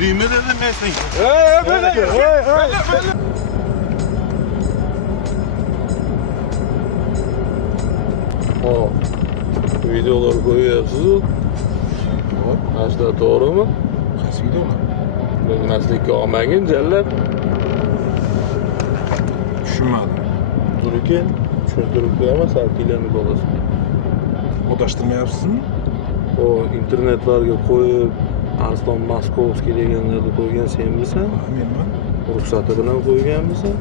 Dime dedim ben sana. O videolar koyuyorsunuz. Aslında doğru mu? Qaysi videolar? Bilmaslikka olmagin jallab. Tushunmadim. Dur ekan, tushuntirib qo'yaman, sal kiylanib olasan. O'dashtirmayapsizmi? O internetlarga qo'yib, Arslon Moskovskiy deganlarni qo'ygan senmisan? Menman. Ruxsati bilan qo'yganmisan?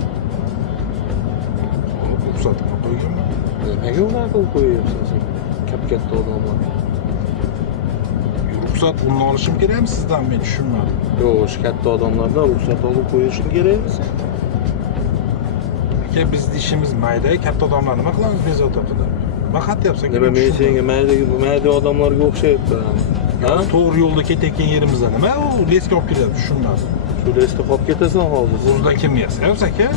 Ruxsatini qo'yganman. Nimaga unaqa qilib qo'yyapsan sen? Katta odamlar. Ruxsat pulini olishim kerakmi sizdan? Men tushunmadim. Yo'q, o'sha katta odamlardan ruxsat olib qo'yishing kerakmi sen? Aka, bizning ishimiz mayda, katta odamlar nima qilamiz bezovta qilib? Nima xatyapsan? Nima men senga mayda odamlarga o'xshayapman. Ha? To'g'ri yo'lda ketayotgan yerimizda nima u lesga olib keladi? Tushunmadim. Shu lesda qolib ketasan hozir. O'zidan kim yasayapsiz aka?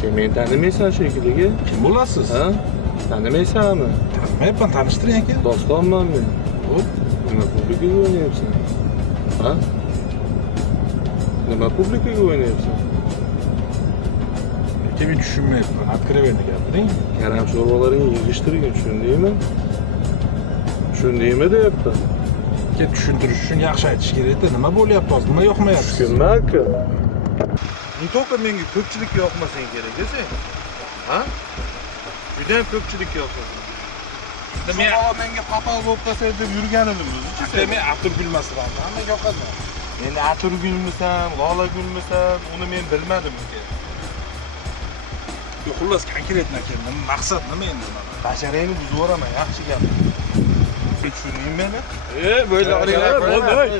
Sen meni tanimaysan shekilli. Kim bo'lasiz? Ha? Tanimaysanmi? Tanimayapman, tanishtiring aka. Dostonman men. Hop. Nima publikaga o'ynayapsan? Ha? Nima publikaga o'ynayapsan? Aka, men tushunmayapman. Откровенно gapiring. Karam sho'rvalaringni yig'ishtirgin, tushundingmi? Tushundingmi deyapti. Aka, tushuntirish uchun yaxshi aytish kerak-da. Nima bo'lyapti hozir? Nima yoqmayapti? Tushunma aka. Не только menga ko'pchilik yoqmasang kerak sen. Ha? Juda ham ko'pchilik yoqmasang. Men menga xafa bo'lib qolsa deb yurganimni o'zi-chi aka, men Abdulgulmasman. Hamma yoqadi. Endi Atirgulmisan, Lolagulmisan, uni men bilmadim aka. Yo'q, xullas konkretno aka, nima maqsad nima endi? Basharangni buzib yuboraman, yaxshi gap. Tushundingmi meni? Bo'ylaringlar, bo'ldi.